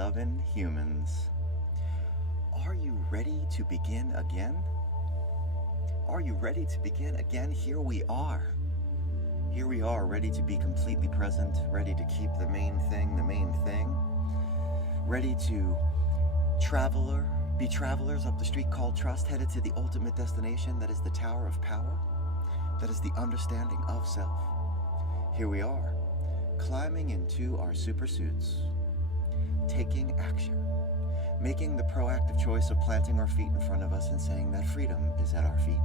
loving humans. Are you ready to begin again? Are you ready to begin again? Here we are. Here we are, ready to be completely present, ready to keep the main thing, ready to be travelers up the street called trust, headed to the ultimate destination that is the Tower of Power, that is the understanding of self. Here we are, climbing into our super suits, taking action, making the proactive choice of planting our feet in front of us and saying that freedom is at our feet,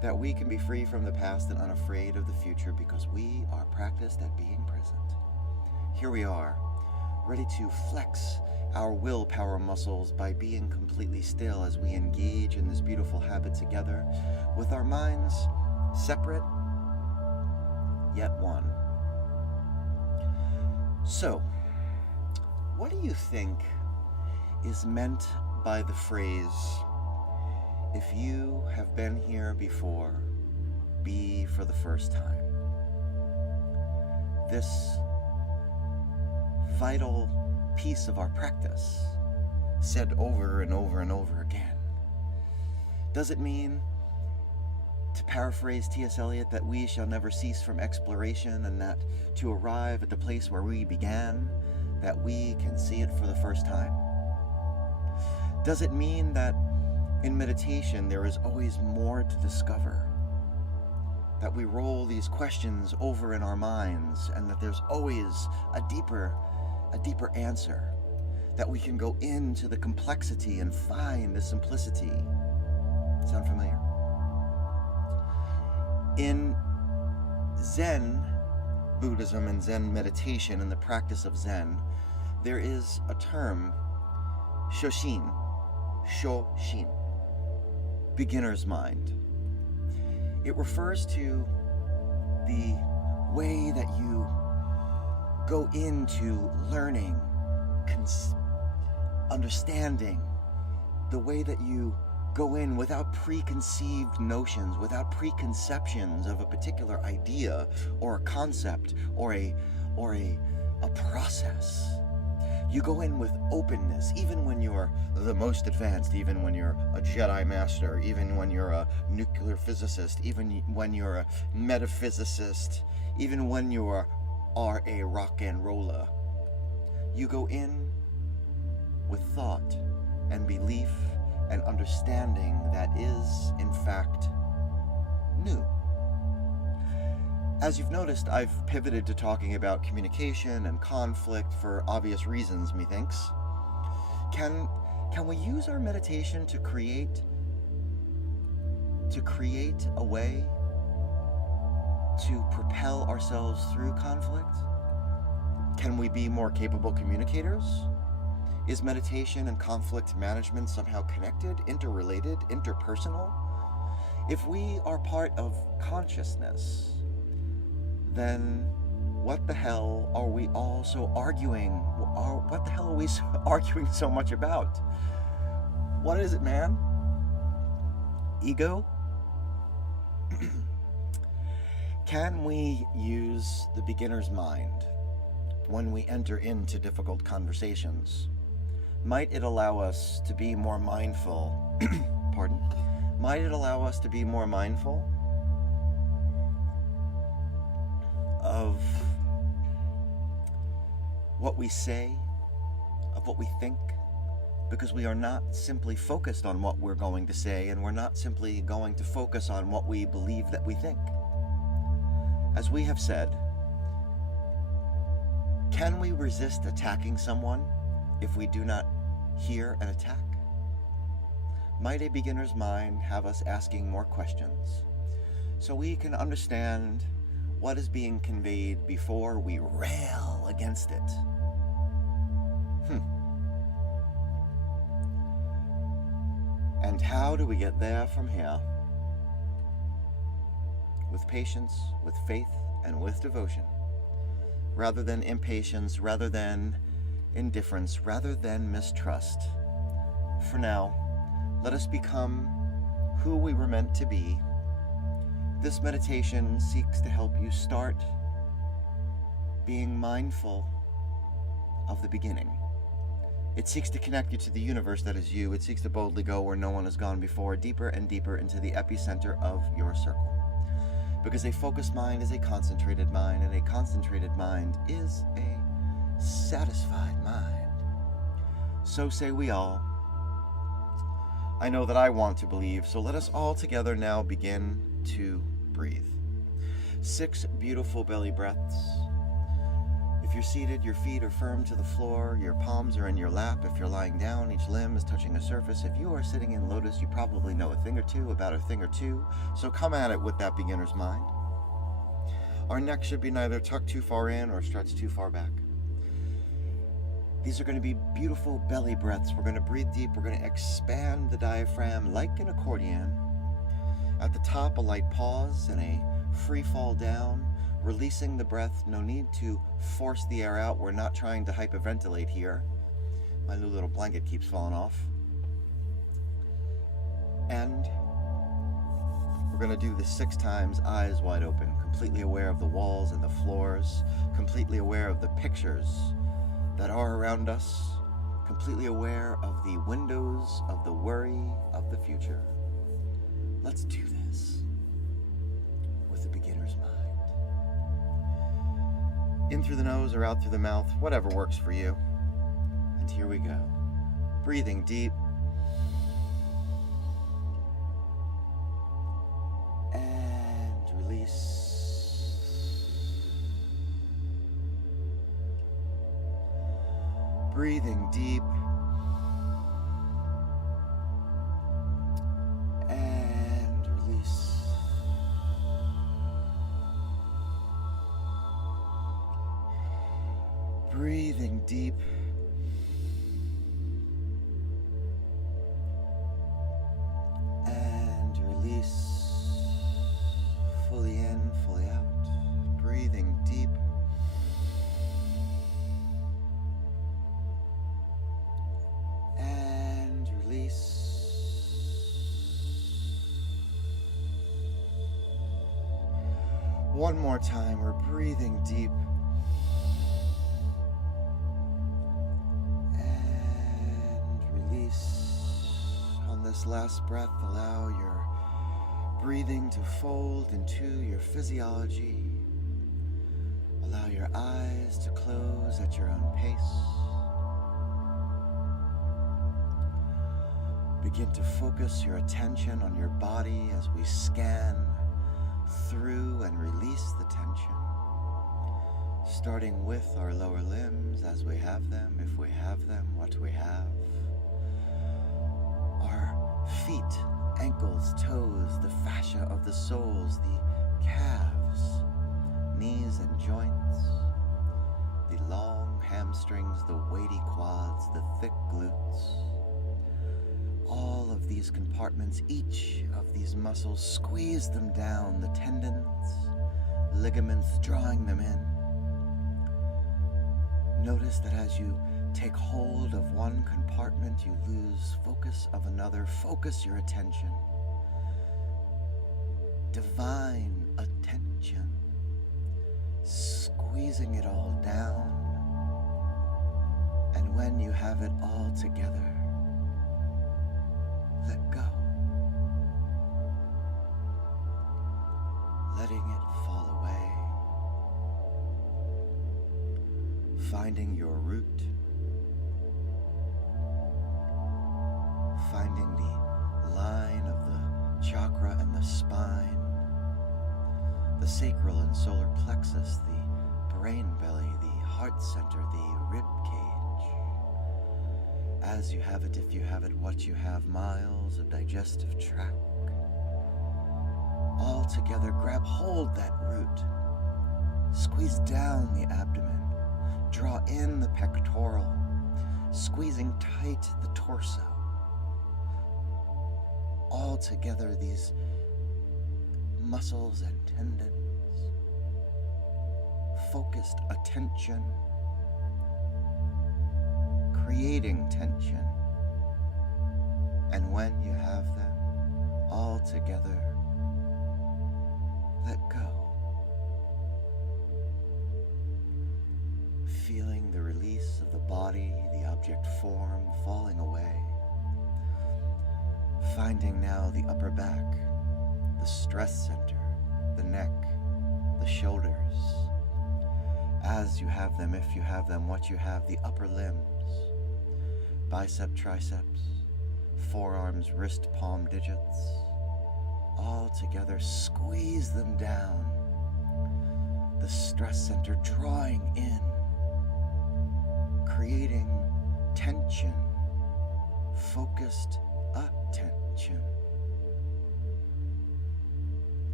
that we can be free from the past and unafraid of the future because we are practiced at being present. Here we are, ready to flex our willpower muscles by being completely still as we engage in this beautiful habit together with our minds separate yet one. So, what do you think is meant by the phrase, if you have been here before, be for the first time? This vital piece of our practice, said over and over and over again. Does it mean, to paraphrase T.S. Eliot, that we shall never cease from exploration and that to arrive at the place where we began, that we can see it for the first time? Does it mean that in meditation there is always more to discover, that we roll these questions over in our minds and that there's always a deeper answer, that we can go into the complexity and find the simplicity? Sound familiar? In Zen Buddhism and Zen meditation and the practice of Zen, there is a term, shoshin, beginner's mind. It refers to the way that you go into learning, understanding, the way that you go in without preconceived notions, without preconceptions of a particular idea or a concept or a process. You go in with openness, even when you're the most advanced, even when you're a Jedi Master, even when you're a nuclear physicist, even when you're a metaphysicist, even when you are a rock and roller. You go in with thought and belief and understanding that is, in fact, new. As you've noticed, I've pivoted to talking about communication and conflict for obvious reasons, methinks. Can we use our meditation to create a way to propel ourselves through conflict? Can we be more capable communicators? Is meditation and conflict management somehow connected, interrelated, interpersonal? If we are part of consciousness, then what the hell are we all so arguing? What the hell are we arguing so much about? What is it, man? Ego? Can we use the beginner's mind when we enter into difficult conversations? Might it allow us to be more mindful? Pardon? Might it allow us to be more mindful of what we say, of what we think, because we are not simply focused on what we're going to say, and we're not simply going to focus on what we believe that we think. As we have said, can we resist attacking someone if we do not hear an attack? Might a beginner's mind have us asking more questions so we can understand what is being conveyed before we rail against it? And how do we get there from here? With patience, with faith, and with devotion. Rather than impatience, rather than indifference, rather than mistrust. For now, let us become who we were meant to be. This meditation seeks to help you start being mindful of the beginning. It seeks to connect you to the universe that is you. It seeks to boldly go where no one has gone before, deeper and deeper into the epicenter of your circle. Because a focused mind is a concentrated mind, and a concentrated mind is a satisfied mind. So say we all. I know that I want to believe, so let us all together now begin to breathe. 6 beautiful belly breaths. If you're seated, your feet are firm to the floor, your palms are in your lap. If you're lying down, each limb is touching a surface. If you are sitting in lotus, you probably know a thing or two about a thing or two, so come at it with that beginner's mind. Our neck should be neither tucked too far in or stretched too far back. These are going to be beautiful belly breaths. We're going to breathe deep. We're going to expand the diaphragm like an accordion. At the top, a light pause and a free fall down, releasing the breath. No need to force the air out. We're not trying to hyperventilate here. My new little blanket keeps falling off. And we're going to do this 6 times, eyes wide open, completely aware of the walls and the floors, completely aware of the pictures that are around us, completely aware of the windows of the worry of the future. Let's do this with a beginner's mind. In through the nose or out through the mouth, whatever works for you. And here we go. Breathing deep. And release. Breathing deep. And release. Breathing deep. And release. Fully in, fully out. Breathing deep. And release. One more time, we're breathing deep. On this last breath, allow your breathing to fold into your physiology. Allow your eyes to close at your own pace. Begin to focus your attention on your body as we scan through and release the tension. Starting with our lower limbs as we have them, if we have them, what we have. Feet, ankles, toes, the fascia of the soles, the calves, knees and joints, the long hamstrings, the weighty quads, the thick glutes. All of these compartments, each of these muscles, squeeze them down, the tendons, ligaments, drawing them in. Notice that as you take hold of one compartment, you lose focus of another. Focus your attention. Divine attention. Squeezing it all down. And when you have it all together, let go. Letting it fall away. Finding your root. Finding the line of the chakra and the spine, the sacral and solar plexus, the brain belly, the heart center, the rib cage. As you have it, if you have it, what you have, miles of digestive tract. All together, grab hold that root. Squeeze down the abdomen. Draw in the pectoral, squeezing tight the torso. All together, these muscles and tendons, focused attention, creating tension. And when you have them all together, let go. Feeling the release of the body, the object form falling away. Finding now the upper back, the stress center, the neck, the shoulders. As you have them, if you have them, what you have, the upper limbs, bicep, triceps, forearms, wrist, palm, digits, all together, squeeze them down. The stress center drawing in, creating tension, focused attention.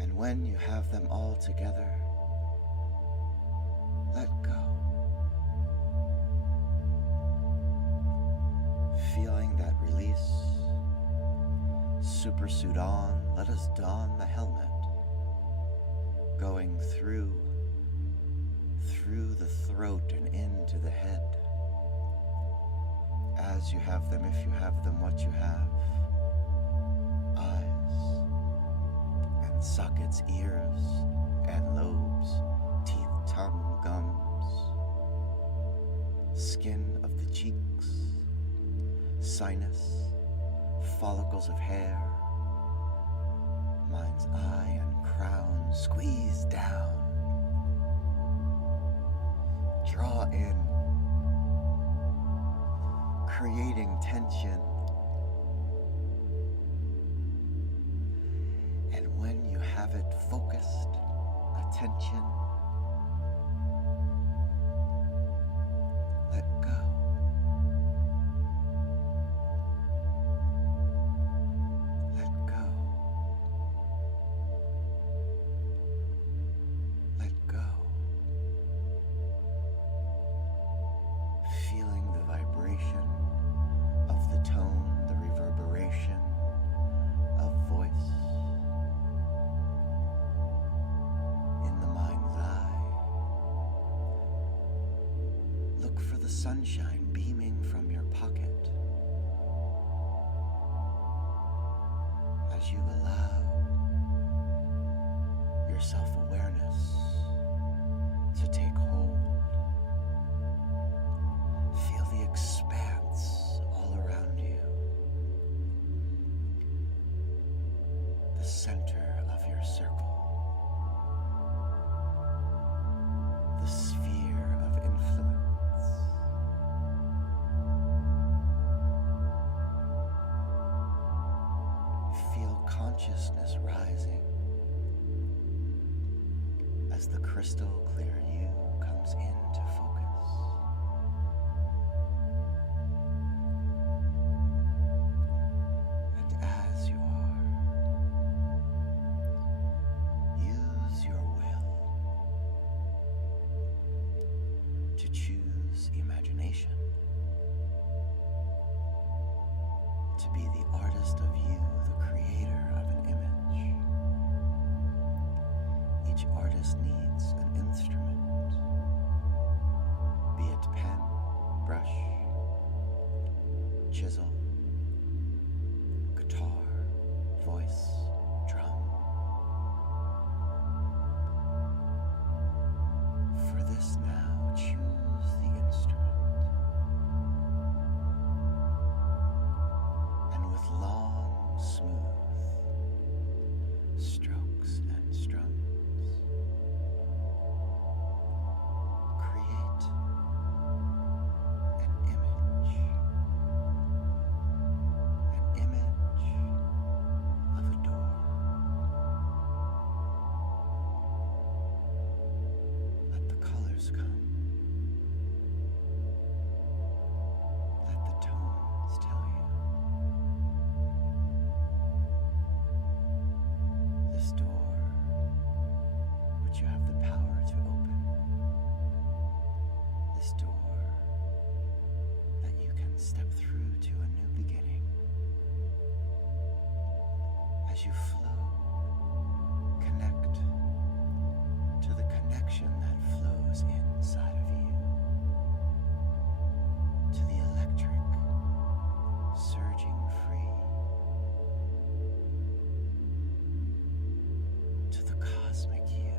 And when you have them all together, let go. Feeling that release, super suit on, let us don the helmet, going through the throat and into the head. As you have them, if you have them, what you have, eyes and sockets, ears and lobes, teeth, tongue, gums, skin of the cheeks, sinus, follicles of hair, mind's eye and crown, squeeze down, draw in, creating tension. And when you have it focused, attention, let go. Let go. Let go. Feeling the vibration of the tone, the reverberation of voice in the mind's eye. Look for the sunshine beaming from your pocket as you allow your self-awareness to take hold. Feel the expanse all around you, the center of your circle, the sphere of influence. Feel consciousness rising as the crystal clear you comes into focus. And as you are, use your will to choose imagination, to be the artist of you, the creator of an image. Each artist needs an instrument, be it pen, brush, chisel, guitar, voice, drum. For this now, choose the instrument, and with long, smooth strokes and strums, create an image of a door. Let the colors come. Let the tones tell you. This door, which you have the power to open. This door that you can step through to a new beginning. As you flow, connect to the connection that flows inside of you, to the electric surging free, to the cosmic you.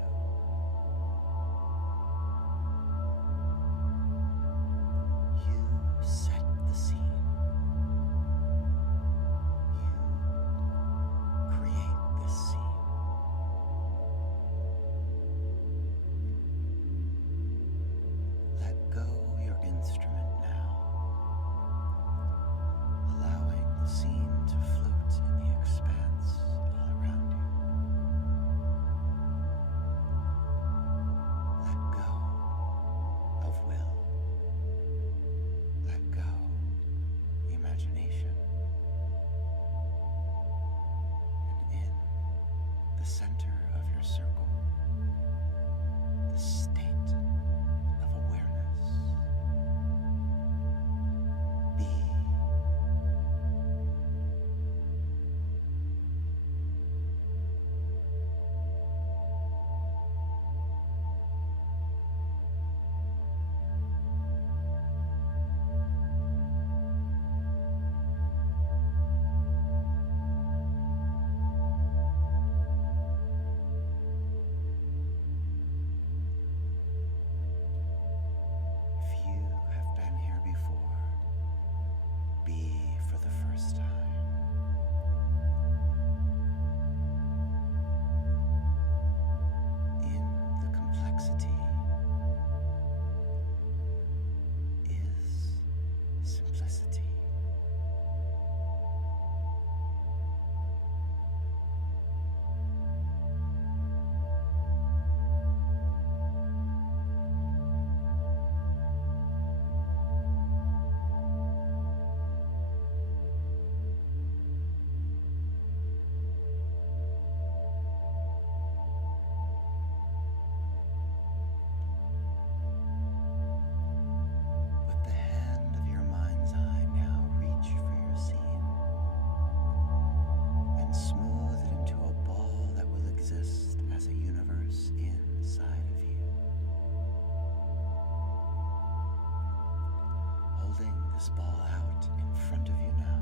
this ball out in front of you now.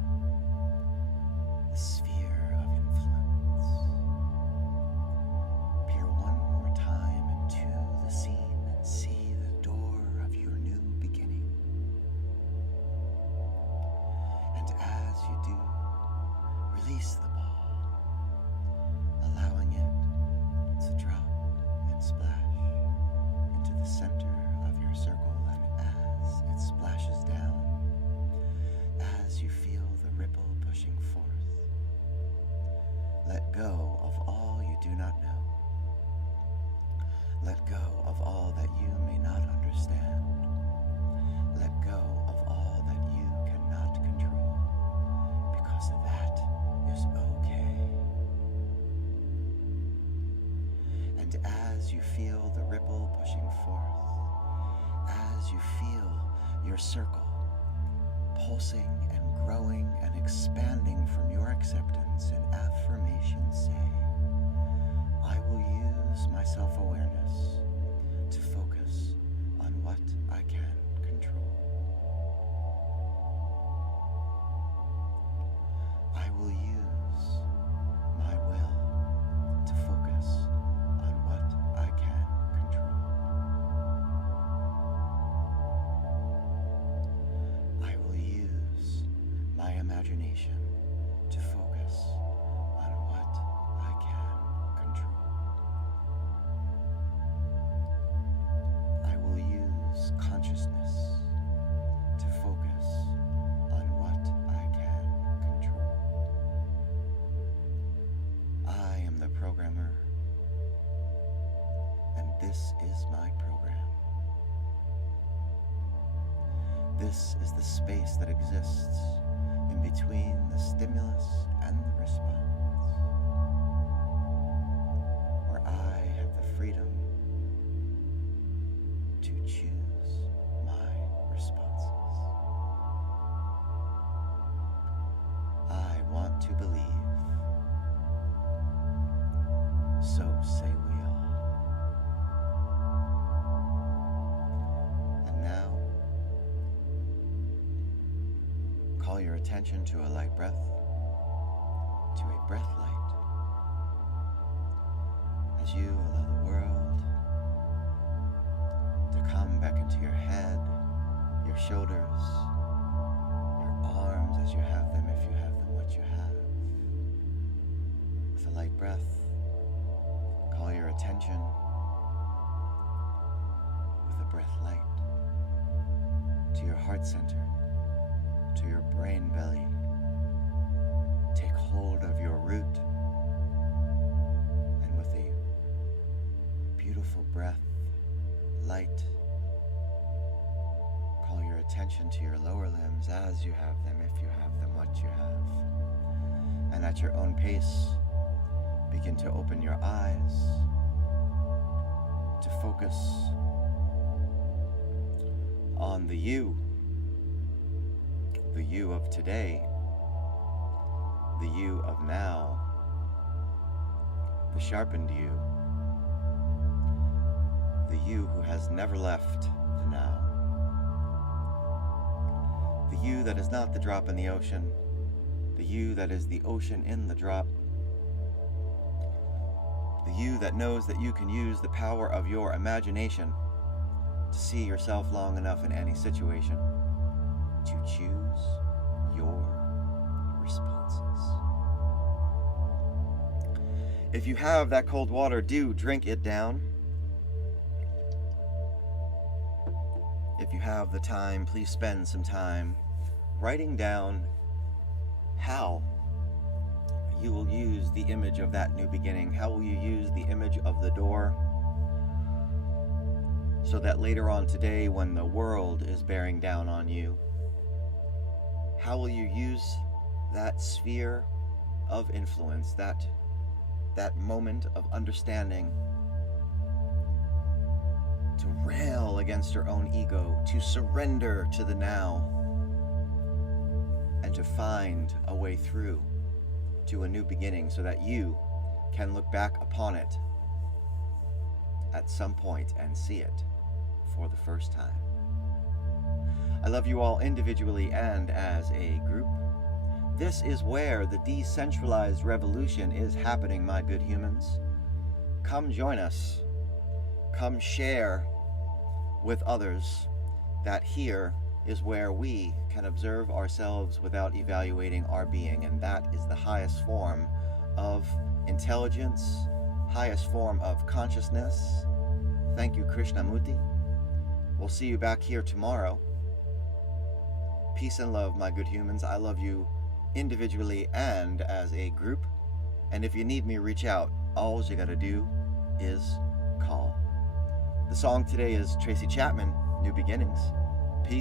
The sphere of influence. Peer one more time into the scene and see the door of your new beginning. And as you do, release the ball, allowing it to drop and splash into the center of your circle. And as it splashes down, as you feel the ripple pushing forth, let go of all you do not know. Let go of all that you may not understand. Let go of all that you cannot control, because that is okay. And as you feel the ripple pushing forth, as you feel your circle pulsing and growing and expanding from your acceptance, an affirmation say, I will use my self-awareness to focus on what I can control. I will use my will to focus on what I can control. I will use my imagination to focus on what I can control. I will use consciousness to focus on what I can control. I am the programmer, and this is my program. This is the space that exists in between the stimulus and the response, where I have the freedom to choose my responses. I want to believe, so say we all. And now, call your attention to a light breath, to a breath light, as you allow the world to come back into your head, your shoulders, your arms as you have them, if you have them, what you have. With a light breath, call your attention with a breath light to your heart center, to your brain belly. Take hold of your root, and with a beautiful breath, light, call your attention to your lower limbs as you have them, if you have them, what you have. And at your own pace, begin to open your eyes to focus on the you of today, the you of now, the sharpened you, the you who has never left the now, the you that is not the drop in the ocean, the you that is the ocean in the drop, the you that knows that you can use the power of your imagination to see yourself long enough in any situation to choose your responses. If you have that cold water, do drink it down. If you have the time, please spend some time writing down how you will use the image of that new beginning. How will you use the image of the door, so that later on today, when the world is bearing down on you, how will you use that sphere of influence, that moment of understanding, to rail against your own ego, to surrender to the now, and to find a way through to a new beginning, so that you can look back upon it at some point and see it for the first time. I love you all individually and as a group. This is where the decentralized revolution is happening, my good humans. Come join us. Come share with others that here is where we can observe ourselves without evaluating our being, and that is the highest form of intelligence, highest form of consciousness. Thank you, Krishnamurti. We'll see you back here tomorrow. Peace and love, my good humans. I love you individually and as a group. And if you need me, reach out. All you gotta do is call. The song today is Tracy Chapman, New Beginnings. Peace.